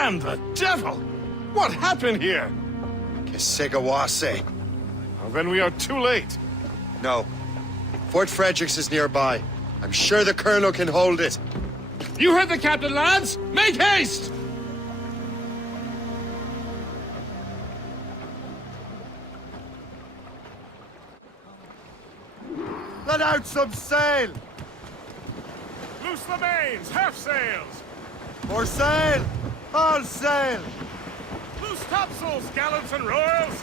Damn the devil! What happened here? Kesegawase. Well, then we are too late. No. Fort Fredericks is nearby. I'm sure the Colonel can hold it. You heard the captain, lads! Make haste! Let out some sail! Loose the mains, half sails! More sail! All sail! Loose topsails, gallants and royals!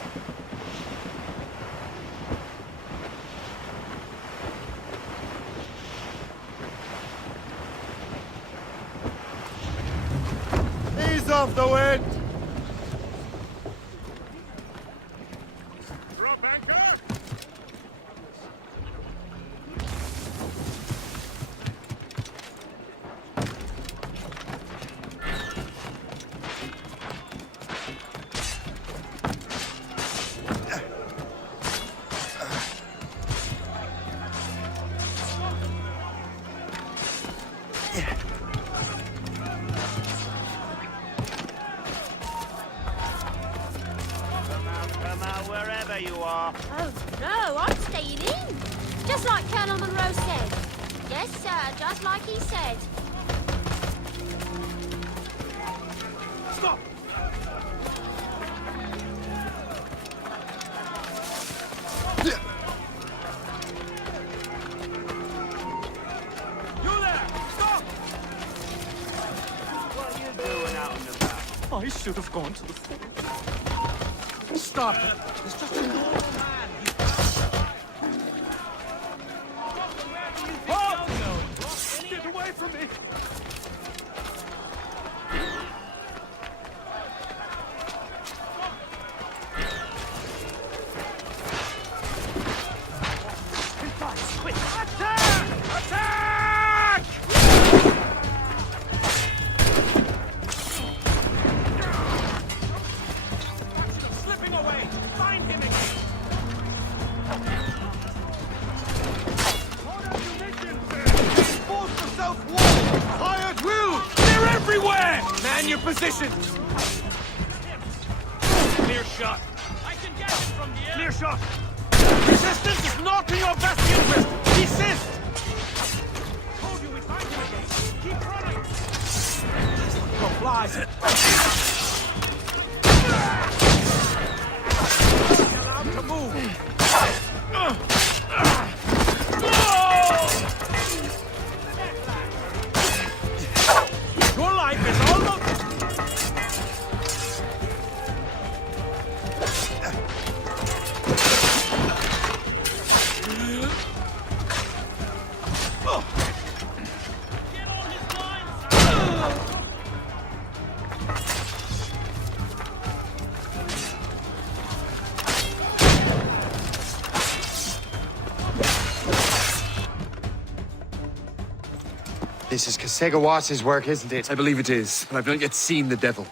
Ease off the wind! Drop anchor! Come out wherever you are. Oh, no, I'm staying in. Just like Colonel Monroe said. Yes, sir, just like he said. Stop! You there! Stop! What are you doing out and about? I should have gone to the fort. Stop it. It's just a normal man. Get away from me! Attack! Slipping away! Find him again! Force the south wall! High at will! They're everywhere! Man your positions! Clear shot! I can get him from the air! Clear shot! Resistance is not in your best interest! Desist! Told you we'd find him again! Keep running! Your flies! Allowed to move! Your life is almost... Get on his line, This is Kesegawase's work, isn't it? I believe it is, but I've not yet seen the devil.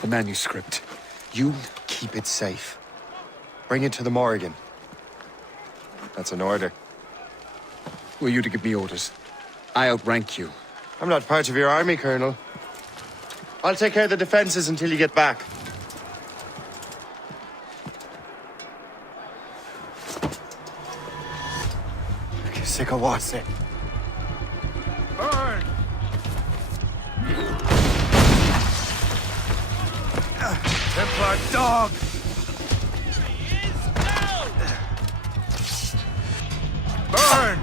The manuscript. You keep it safe. Bring it to the Morrigan. That's an order. Who are you to give me orders? I outrank you. I'm not part of your army, Colonel. I'll take care of the defenses until you get back. Kesekawase. Burn! Templar dog! Burn!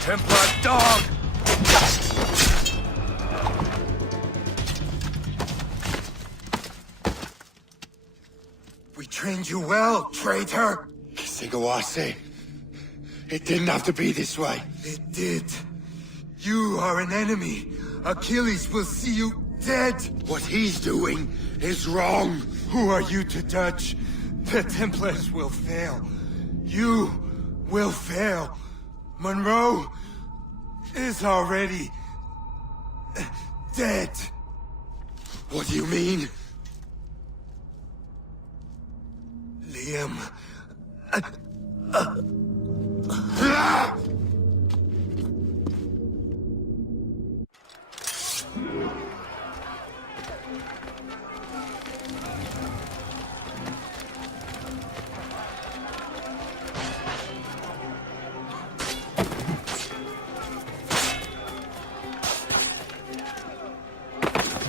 Templar dog! We trained you well, traitor! Kesekawase. It didn't have to be this way. It did. You are an enemy. Achilles will see you dead. What he's doing is wrong. Who are you to judge? The Templars will fail. You will fail. Monroe is already dead. What do you mean? Liam.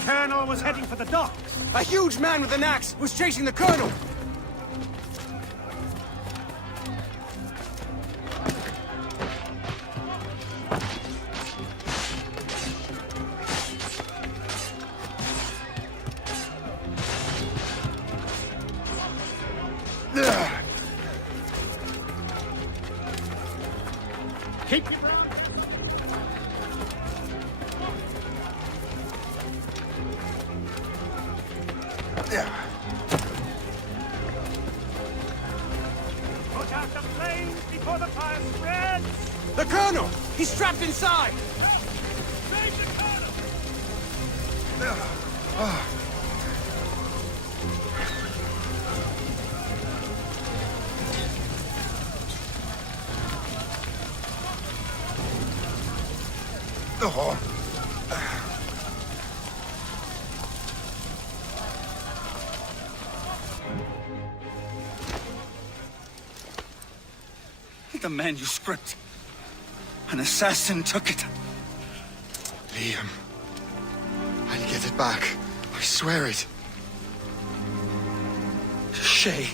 Colonel was heading for the docks. A huge man with an axe was chasing the colonel. Keep your ground. Put out the flames before the fire spreads. The colonel! He's trapped inside! Save the colonel. Oh. The manuscript. An assassin took it. Liam. I'll get it back. I swear it. Shay.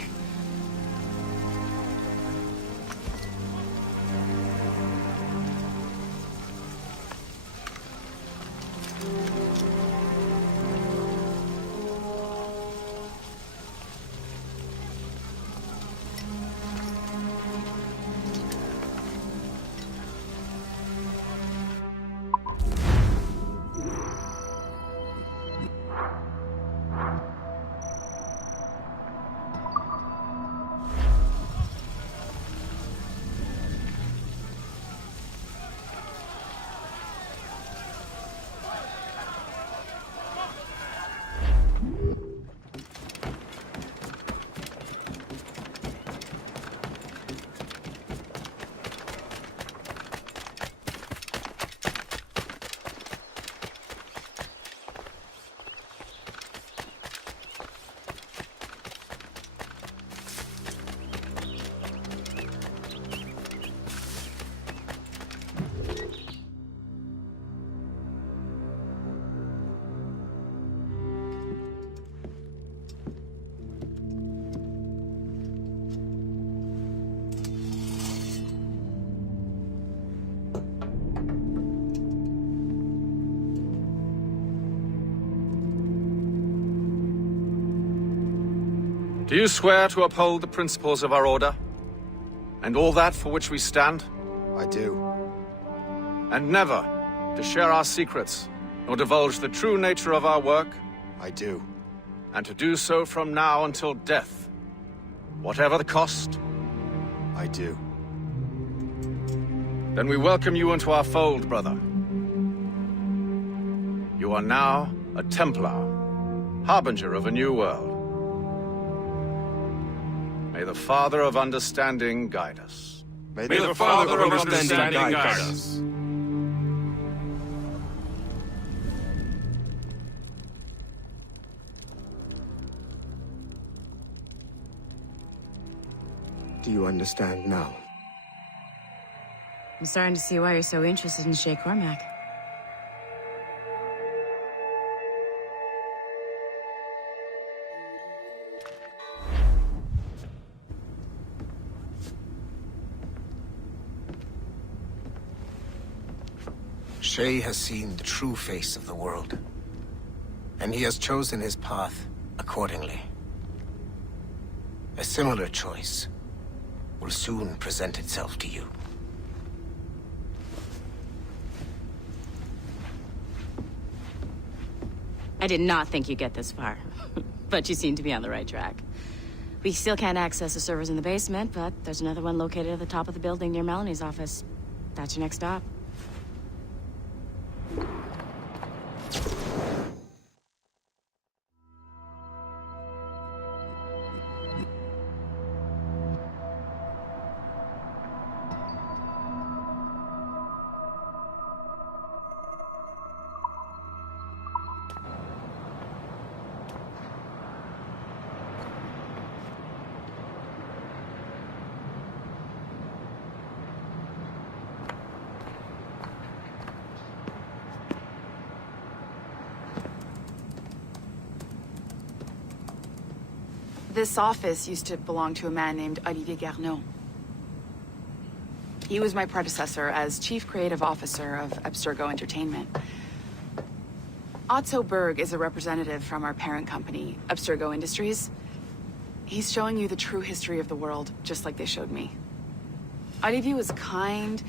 Do you swear to uphold the principles of our order? And all that for which we stand? I do. And never to share our secrets, nor divulge the true nature of our work? I do. And to do so from now until death, whatever the cost? I do. Then we welcome you into our fold, brother. You are now a Templar, harbinger of a new world. May the Father of Understanding guide us. May the Father of Understanding guide us. Do you understand now? I'm starting to see why you're so interested in Shay Cormac. Shay has seen the true face of the world, and he has chosen his path accordingly. A similar choice will soon present itself to you. I did not think you'd get this far, but you seem to be on the right track. We still can't access the servers in the basement, but there's another one located at the top of the building near Melanie's office. That's your next stop. This office used to belong to a man named Olivier Garneau. He was my predecessor as Chief Creative Officer of Abstergo Entertainment. Otto Berg is a representative from our parent company, Abstergo Industries. He's showing you the true history of the world, just like they showed me. Olivier was kind,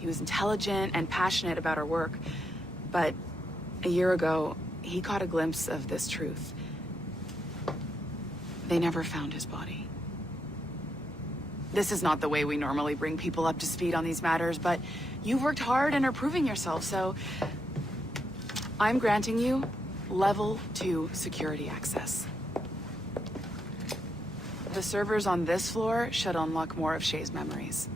he was intelligent and passionate about our work, but a year ago, he caught a glimpse of this truth. They never found his body. This is not the way we normally bring people up to speed on these matters, but you've worked hard and are proving yourself, so I'm granting you level 2 security access. The servers on this floor should unlock more of Shay's memories.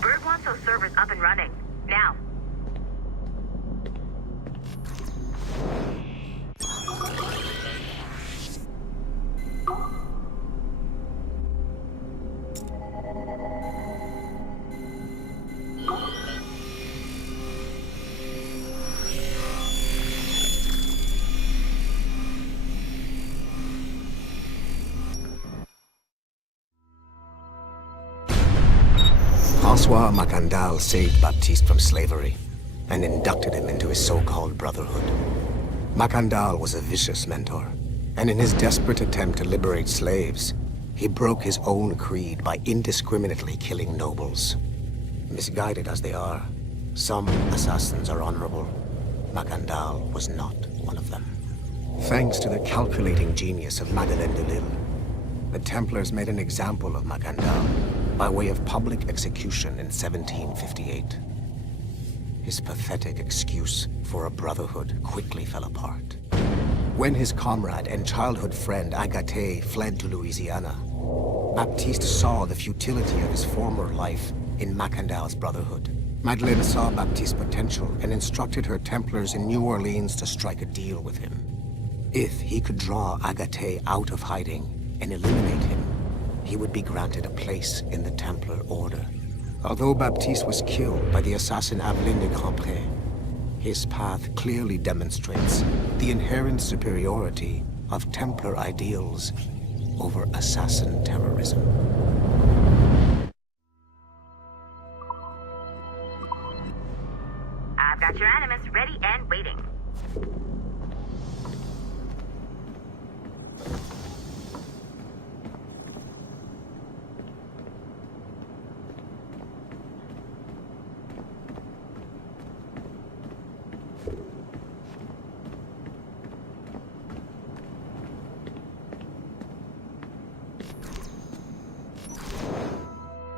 Bird wants those servers up and running. Now. François Macandal saved Baptiste from slavery and inducted him into his so-called brotherhood. Macandal was a vicious mentor, and in his desperate attempt to liberate slaves, he broke his own creed by indiscriminately killing nobles. Misguided as they are, some assassins are honorable. Macandal was not one of them. Thanks to the calculating genius of Madeleine de Lille, the Templars made an example of Macandal by way of public execution in 1758. His pathetic excuse for a brotherhood quickly fell apart. When his comrade and childhood friend Agathe fled to Louisiana, Baptiste saw the futility of his former life in Macandal's brotherhood. Madeleine saw Baptiste's potential and instructed her Templars in New Orleans to strike a deal with him. If he could draw Agathe out of hiding and eliminate him, he would be granted a place in the Templar Order. Although Baptiste was killed by the assassin Aveline de Grandpré, his path clearly demonstrates the inherent superiority of Templar ideals over assassin terrorism. I've got your Animus ready and waiting.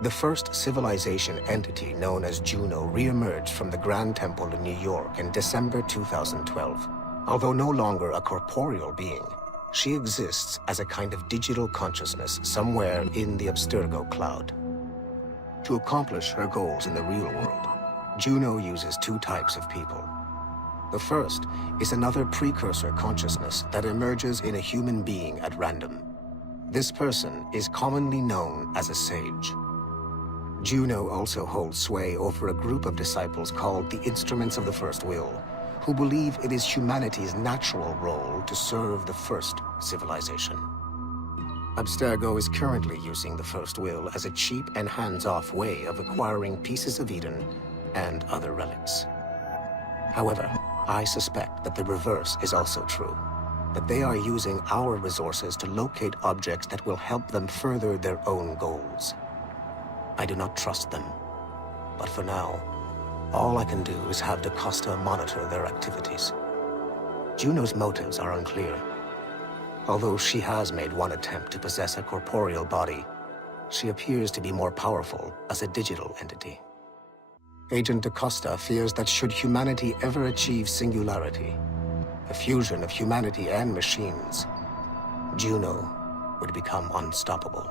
The first civilization entity known as Juno re-emerged from the Grand Temple in New York in December 2012. Although no longer a corporeal being, she exists as a kind of digital consciousness somewhere in the Abstergo cloud. To accomplish her goals in the real world, Juno uses two types of people. The first is another precursor consciousness that emerges in a human being at random. This person is commonly known as a sage. Juno also holds sway over a group of disciples called the Instruments of the First Will, who believe it is humanity's natural role to serve the first civilization. Abstergo is currently using the First Will as a cheap and hands-off way of acquiring pieces of Eden and other relics. However, I suspect that the reverse is also true, that they are using our resources to locate objects that will help them further their own goals. I do not trust them, but for now, all I can do is have DaCosta monitor their activities. Juno's motives are unclear. Although she has made one attempt to possess a corporeal body, she appears to be more powerful as a digital entity. Agent DaCosta fears that should humanity ever achieve singularity, a fusion of humanity and machines, Juno would become unstoppable.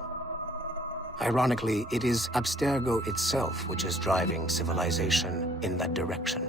Ironically, it is Abstergo itself which is driving civilization in that direction.